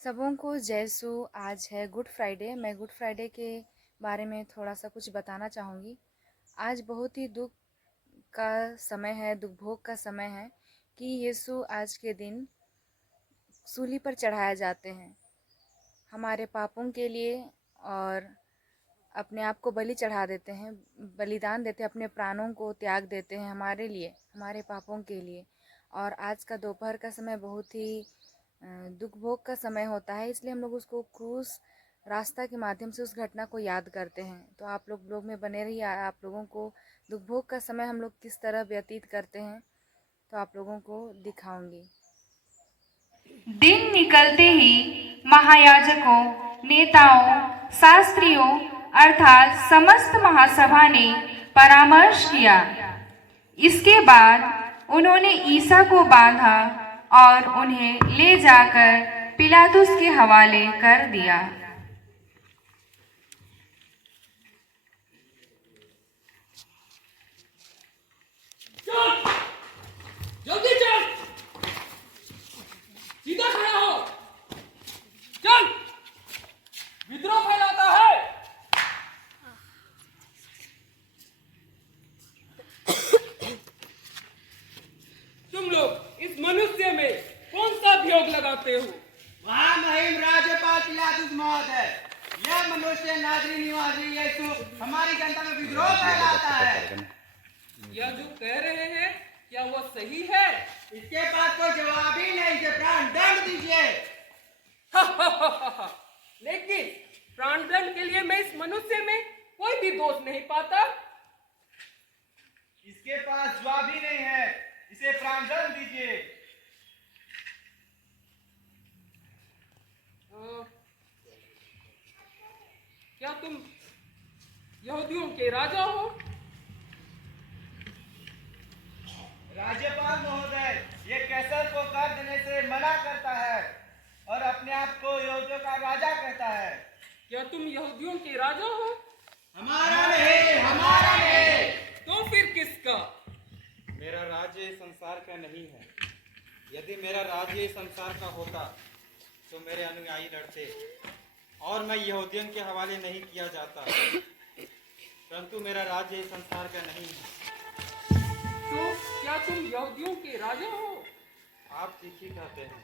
सबों को जैसु। आज है गुड फ्राइडे। मैं गुड फ्राइडे के बारे में थोड़ा सा कुछ बताना चाहूँगी। आज बहुत ही दुख का समय है, दुख भोग का समय है कि यीशु आज के दिन सूली पर चढ़ाए जाते हैं हमारे पापों के लिए, और अपने आप को बलि चढ़ा देते हैं, बलिदान देते हैं, अपने प्राणों को त्याग देते हैं हमारे लिए, हमारे पापों के लिए। और आज का दोपहर का समय बहुत ही दुख भोग का समय होता है, इसलिए हम लोग उसको क्रूस रास्ता के माध्यम से उस घटना को याद करते हैं। तो आप लोग में बने रहिए। आप लोगों को दुख भोग का समय हम लोग किस तरह व्यतीत करते हैं तो आप लोगों को दिखाऊंगी। दिन निकलते ही महायाजकों, नेताओं, शास्त्रियों अर्थात समस्त महासभा ने परामर्श किया। इसके बाद उन्होंने ईसा को बांधा और उन्हें ले जाकर पिलातुस के हवाले कर दिया। चल, जल्दी चल, सीधा खड़ा हो, चल, विद्रोह फैलाता है। तुम लोग इस मनुष्य में कौन सा अभियोग लगाते हो? महामहिम राज्यपाल पिलातुस महोदय, यह मनुष्य नाजरी निवासी यीशु हमारी जनता में विद्रोह फैलाता है। यह जो कह रहे हैं क्या वो सही है? इसके पास कोई जवाब ही नहीं, इसे प्राण दंड दीजिए। लेकिन प्राणदंड के लिए मैं इस मनुष्य में कोई भी दोष नहीं पाता। इसके पास जवाब ही नहीं है, इसे प्राण दंड दीजिए। क्या तुम यहूदियों के राजा हो? राज्यपाल महोदय, ये कैसर को कर देने से मना करता है और अपने आप को यहूदियों का राजा कहता है। क्या तुम यहूदियों के राजा हो? हमारा नहीं, हमारा नहीं। तो फिर किसका? मेरा राज्य इस संसार का नहीं है। यदि मेरा राज्य इस संसार का होता तो मेरे अनुयायी लड़ते और मैं यहूदियों के हवाले नहीं किया जाता, परंतु मेरा राज्य इस संसार का नहीं है। तो क्या तुम यहूदियों के राजा हो? आप ठीक ही कहते हैं।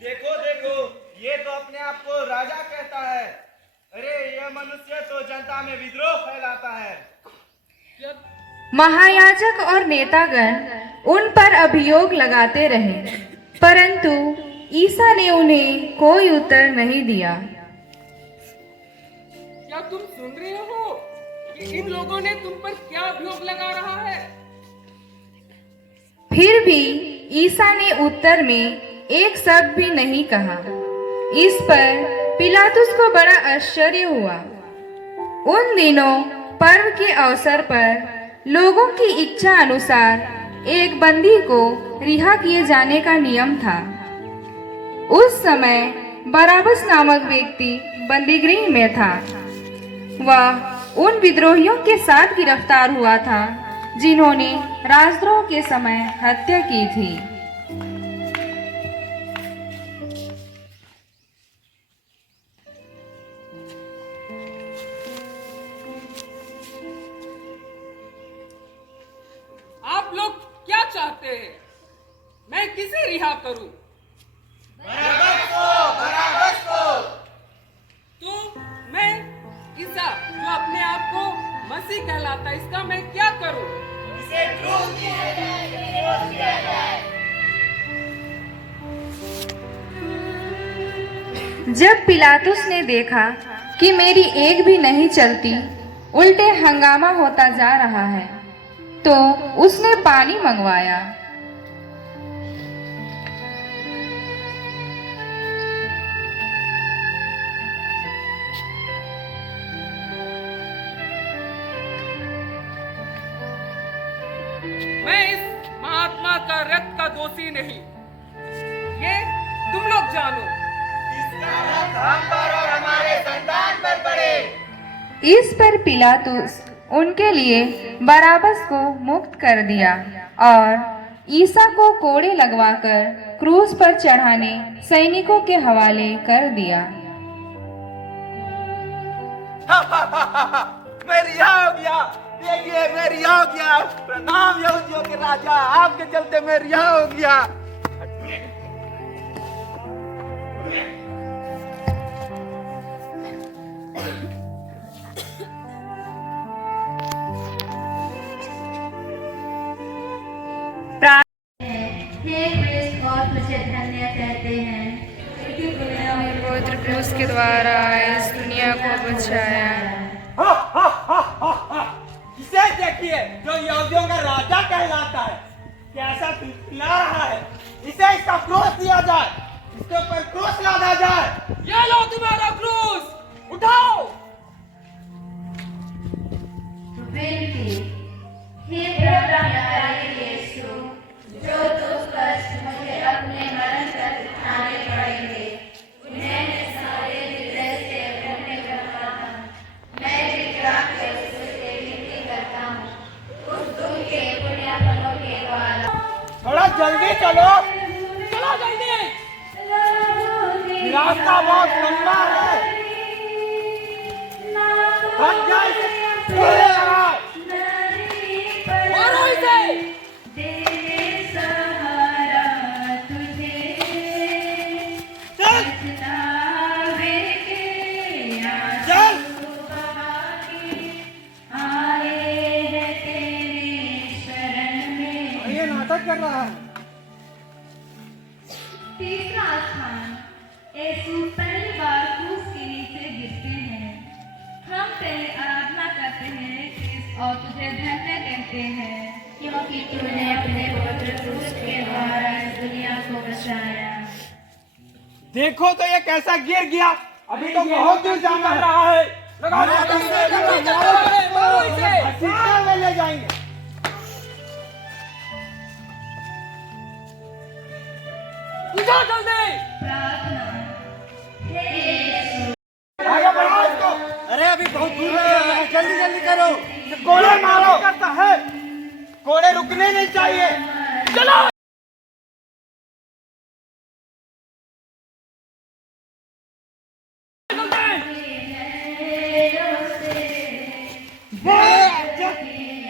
देखो देखो, ये तो अपने आप को राजा कहता है। अरे यह मनुष्य तो जनता में विद्रोह फैलाता है। क्या महायाजक और नेतागण उन पर अभियोग लगाते रहे, परंतु ईसा ने उन्हें कोई उत्तर नहीं दिया। क्या तुम सुन रहे हो कि इन लोगों ने तुम पर क्या अभियोग लगा रहा है? फिर भी ईसा ने उत्तर में एक शब्द भी नहीं कहा। इस पर पिलातुस को बड़ा आश्चर्य हुआ। उन दिनों पर्व के अवसर पर लोगों की इच्छा अनुसार एक बंदी को रिहा किए जाने का नियम था। उस समय बराबस नामक व्यक्ति बंदीगृह में था। वह उन विद्रोहियों के साथ गिरफ्तार हुआ था जिन्होंने राजद्रोह के समय हत्या की थी। आप लोग क्या चाहते हैं? मैं किसे रिहा करूं? बराबस को। तो मैं ईसा जो अपने आप को मसीह कहलाता है, इसका मैं क्या करूं? इसे क्रूस किया जाए। जब पिलातुस ने देखा कि मेरी एक भी नहीं चलती, उल्टे हंगामा होता जा रहा है, तो उसने पानी मंगवाया। मैं इस महात्मा का रक्त का दोषी नहीं, ये तुम लोग जानो। इसका रक्त हम पर और हमारे संतान पर पड़े। इस पर पिलातुस उनके लिए बराबस को मुक्त कर दिया और ईसा को कोड़े लगवाकर क्रूस पर चढ़ाने सैनिकों के हवाले कर दिया। मैं रिहा हो गया, देखिए मैं रिहा हो गया। प्रणाम यहूदियों के राजा, आपके चलते मैं रिहा हो गया। हे कृष्ण और तुझे धन्य कहते हैं पवित्र क्रूस के द्वारा इस दुनिया को बचाया। इसे देखिए जो यहूदियों का राजा कहलाता है, कैसा पिला रहा है। इसे इसका क्रूस दिया जाए, इसके ऊपर क्रूस लादा जाए। ये लो तुम्हारा क्रूस, उठाओ। विनती, हे प्रभु प्यारे यीशु, जो दुख कष्ट मुझे अपने मरण तक उठाने पड़ेंगे, उन्हें मैं सारे हृदय से अपने करता हूँ। मैं विग्रह के उससे विनती करता हूँ, उस दुख के पुण्यफलों के द्वारा। थोड़ा जल्दी चलो, चलो जल्दी। रास्ता बहुत लंबा है। हट जाए, मारो इसे। चल चल। ये नाटक कर रहा है। तीसरा स्थान, यीशु पहली बार क्रूस के नीचे गिरते हैं। हम तेरी आराधना करते हैं कृष्ण और तुझे धन्य कहते हैं, क्योंकि तूने अपने पवित्र क्रूस के द्वारा इस दुनिया को बचाया। देखो तो ये कैसा गिर गया। अभी तो बहुत दूर जाना है। मारो इसे। अस्पताल में ले जाएंगे। उठाओ जल्दी। प्रार्थना, हे यीशु, आगे बढ़ाओ इसको। अरे अभी बहुत दूर जाना है, जल्दी जल्दी करो। कोड़े मारो करता है, कोड़े रुकने नहीं चाहिए। चलो।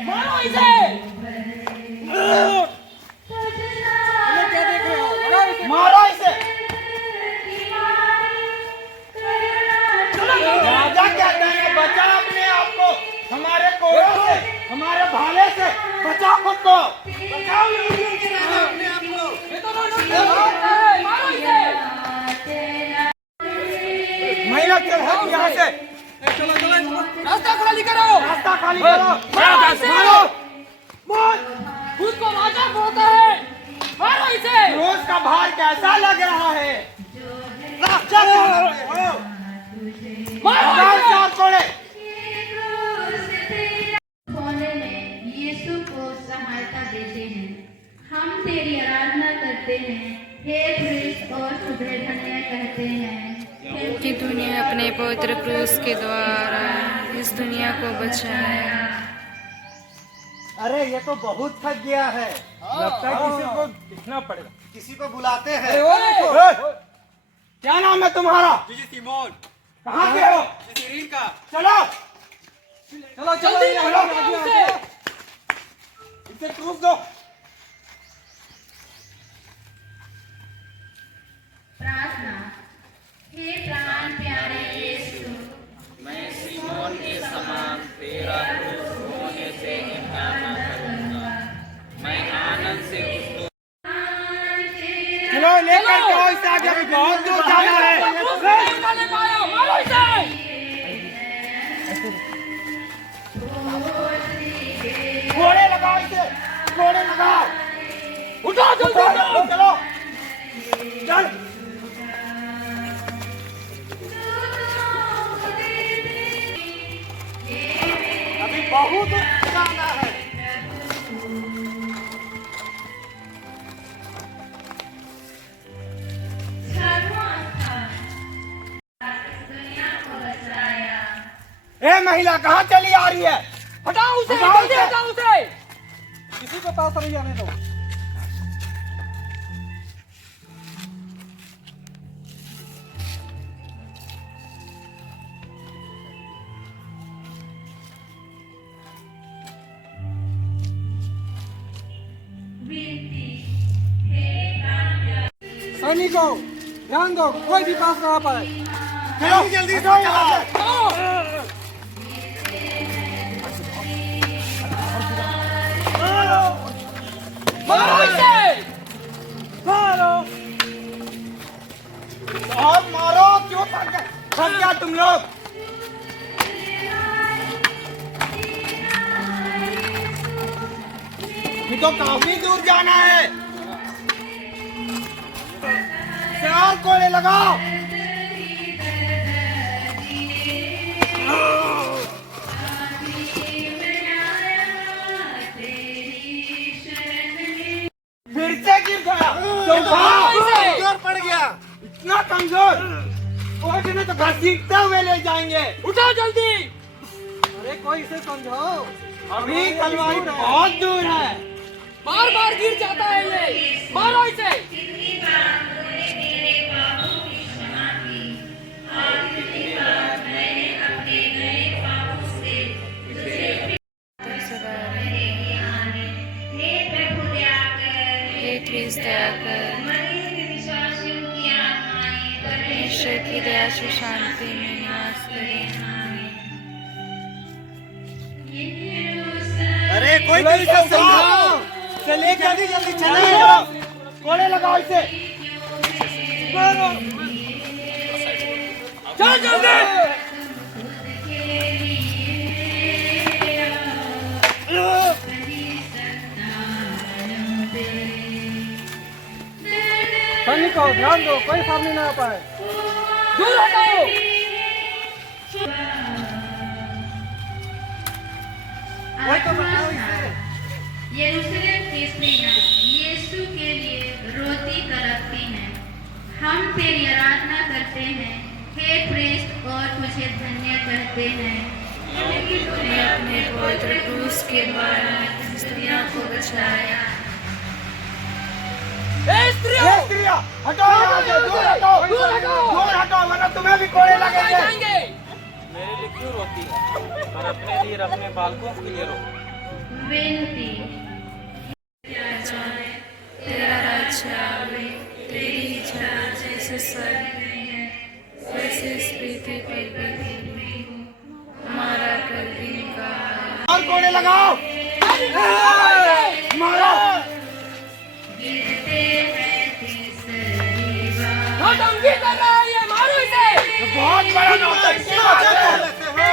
मारो इसे। मारो इसे। राजा कहते हैं बचा अपने आप को हमारे कोड़ों से, हमारे भाले से। बचाओ खुद को, बचाओ यहूदियों के राजा अपने आप को। ये तो मारो इसे। महिला चल हट यहाँ से। चलो चलो, रास्ता खाली करो। रास्ता खाली करो। मारो इसे। मारो, मार। खुद को राजा बोलता है। मारो इसे। रोज का भार कैसा लग रहा है। रास्ता मारो इसे। चार कोड़े। होने में यीशु को सहायता देते हैं। हम तेरी आराधना करते हैं, हे कृष्ण और तुझे धन्य कहते हैं, कि तूने अपने पवित्र क्रूस के द्वारा इस दुनिया को बचाया। अरे ये तो बहुत थक गया है। लगता है किसी को दिखना पड़ेगा। किसी को बुलाते हैं। क्या नाम है तुम्हारा? सिमोन कहाँ के हो? सिरीन का। चलो चलो जल्दी मारो इसे। इसे क्रूस दो। प्रार्थना, हे प्राण प्यारे यीशु, चलो लेकर जाओ इसे आगे, अभी बहुत दूर जाना है। मारो इसे। घोड़े लगाओ इसे, घोड़े लगाओ। उठाओ जल्दी। चलो चलो चल। अभी बहुत दूर जाना है। ए महिला कहाँ चली आ रही है? हटाओ उसे। हटाओ जल्दी उसे। हटाओ उसे। किसी को पास नहीं आने दो। सैनिकों ध्यान दो, कोई भी पास ना आ पाए। चलो जल्दी से यहाँ से। मारो इसे। मारो और मारो, क्यों थक गया तुम लोग? ये तो काफी दूर जाना है। इसे और कोड़े लगाओ। फिर से गिर गया तो कमजोर पड़ गया। इतना कमजोर कोच ने तो घसीटते हुए ले जाएंगे। उठो जल्दी। अरे कोई इसे समझाओ। अभी तलवारी बहुत दूर है। बार बार गिर जाता है ये, मारो इसे। हे प्रभु दया कर, हे क्रिस्त दया कर, मरे विश्वासियों की आत्माएं ईश्वर की दया से शांति में निवास करें। अरे कोई तो इसे समझाओ। चले जल्दी जल्दी चले। कोड़े लगाओ इसे। मारो। चल जल्दी। सैनिकों ध्यान दो, कोई सामने ना आ पाए। दूर हटाओ। कोई तो बताओ इसे। यरूशलेम की स्त्रियां यीशु के लिए रोती तड़पती हैं। हम तेरी आराधना करते हैं, हे ख्रिस्त, और तुझे धन्य कहते हैं। तूने अपने पवित्र क्रूस के द्वारा स्त्रियों को बचाया। ए स्त्रियों, ये स्त्रियाँ हटाओ यहाँ से, दूर हटाओ, दूर हटाओ। दूर हटाओ, वरना तुम्हें भी कोड़े लगेंगे। जाएंगे। मेरे लिए क्यों रोती है? पर अपने लिए और अपने बालकों के लिए रो। विनती, तेरा राज्य आवे, तेरी इच्छा जैसे स्वर्ग में है वैसे इस पृथ्वी पर भी हो। हमारा प्रतिदिन का आहार और कोड़े लगाओ। मारो। नौटंकी कर रहा है ये, मारो इसे। बहुत बड़ा नौटंकी कर लेते हो।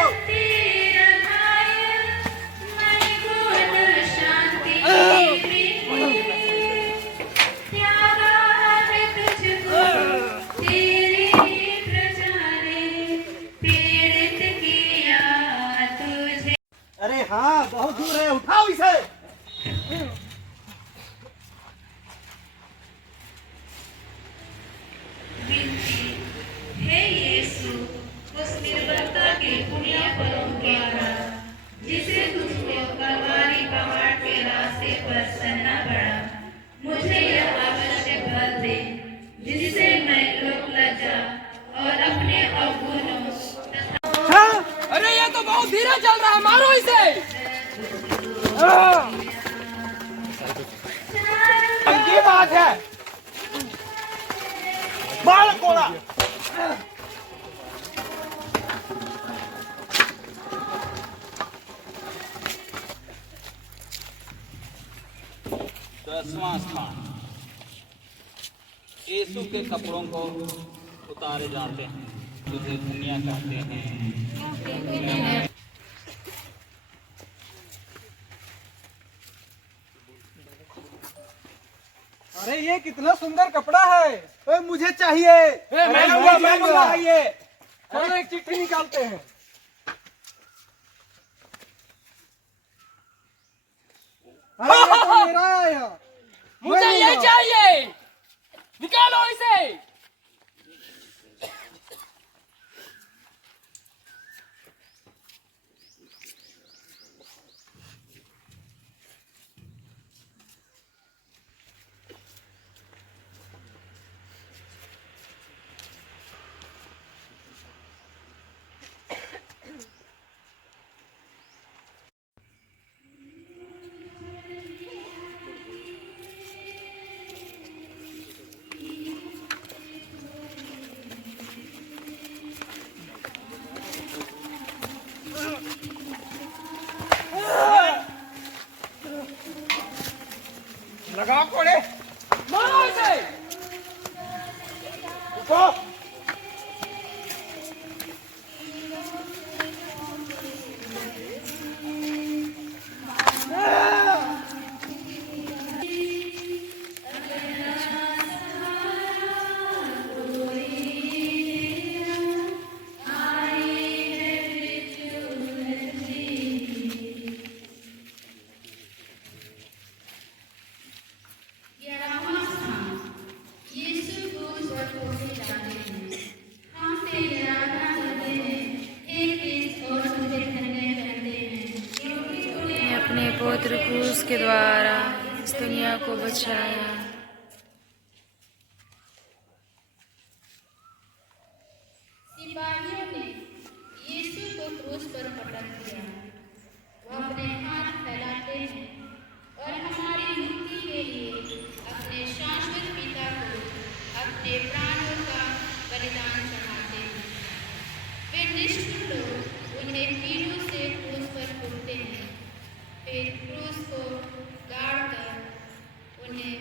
अरे हाँ, बहुत दूर है, उठाओ इसे। हे यीशु, उस निर्बलता के पुण्य फलों के कारण जिसे तुझको कलवारी पहाड़ के रास्ते पर सहना पड़ा, मुझे यह आवश्यक बल दे जिससे मैं लोक लज्जा और अपने अवगुणों अरे ये तो बहुत धीरे चल रहा है, मारो इसे। की बात है। मार कोड़ा। दसवां स्थान, यीशु के कपड़ों को उतारे जाते हैं, तुझे दुनिया कहते हैं। अरे ये कितना सुंदर कपड़ा है। ओए मुझे चाहिए। मैं लूंगा ये। चलो एक चिट्ठी निकालते हैं। अरे ये तो मेरा है यार। मुझे ये चाहिए, निकालो इसे। के द्वारा इस दुनिया को बचाया। सिपाहियों ने यीशु को क्रूस पर पटक दिया। वो अपने हाथ फैलाते हैं और हमारी मुक्ति के लिए अपने शाश्वत पिता को अपने प्राणों का बलिदान चढ़ाते हैं। वे निष्ठुर लोग उन्हें पीड़ों से क्रूस पर कूदते हैं, फिर क्रूस को गाड़कर उन्हें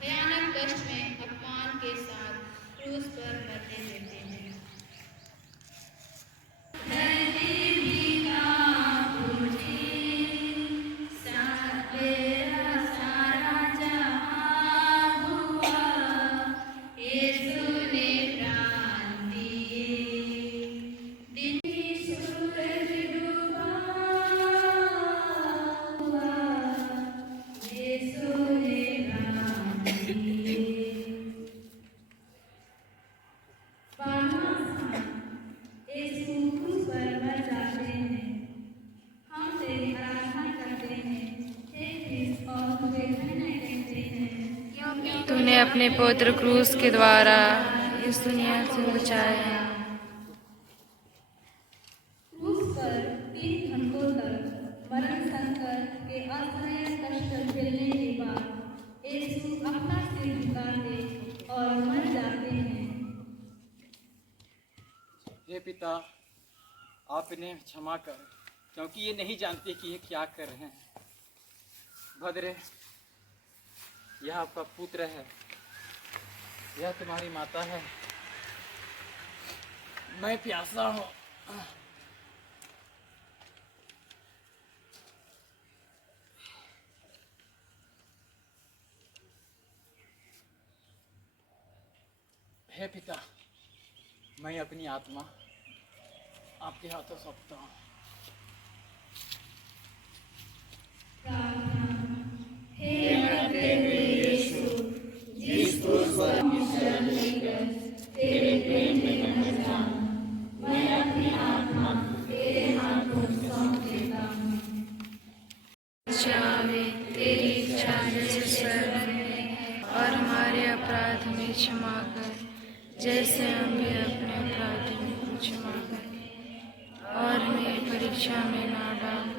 भयानक कष्ट में अपमान के साथ क्रूस पर मरने देते हैं। तूने अपने पवित्र क्रूस के द्वारा इस दुनिया से बचाया। क्रूस पर 3 घंटों तक मरण संकट के असह्य कष्ट झेलने के बाद यीशु अपना सिर झुकाते और मर जाते हैं। हे पिता, आप इन्हें क्षमा कर, क्योंकि ये नहीं जानते कि ये क्या कर रहे हैं। भद्रे, यह आपका पुत्र है, यह तुम्हारी माता है। मैं प्यासा हूँ। हे पिता, मैं अपनी आत्मा आपके हाथों सौंपता हूँ। तेरी इच्छा जैसे स्वर्ग में और हमारे अपराध में क्षमा कर, जैसे हम भी अपने अपराधियों को क्षमा करें, और हमें परीक्षा में ना डाल।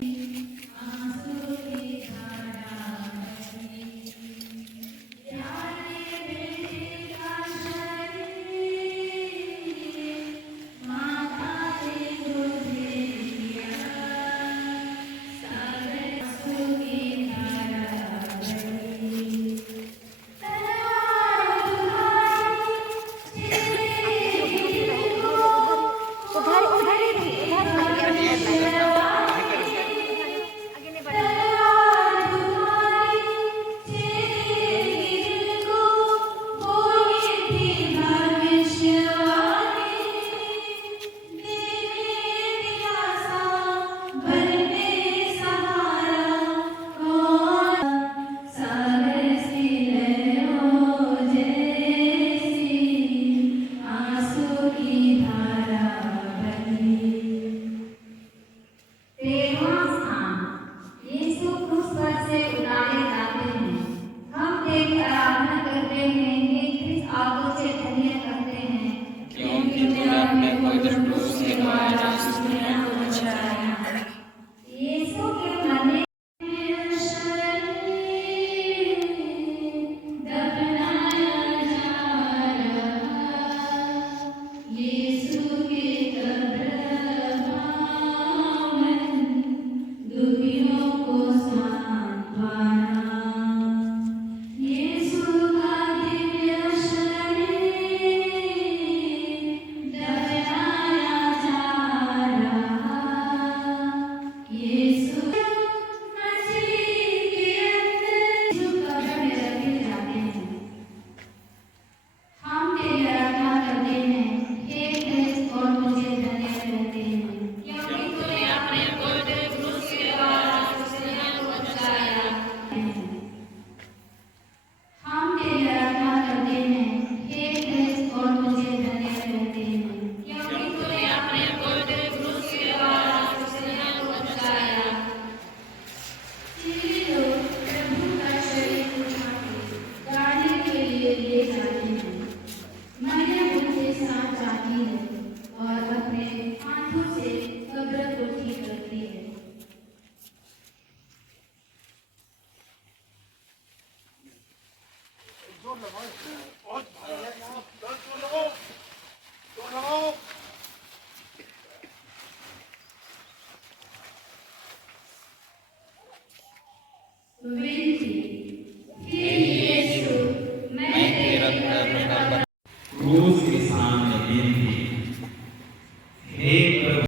वे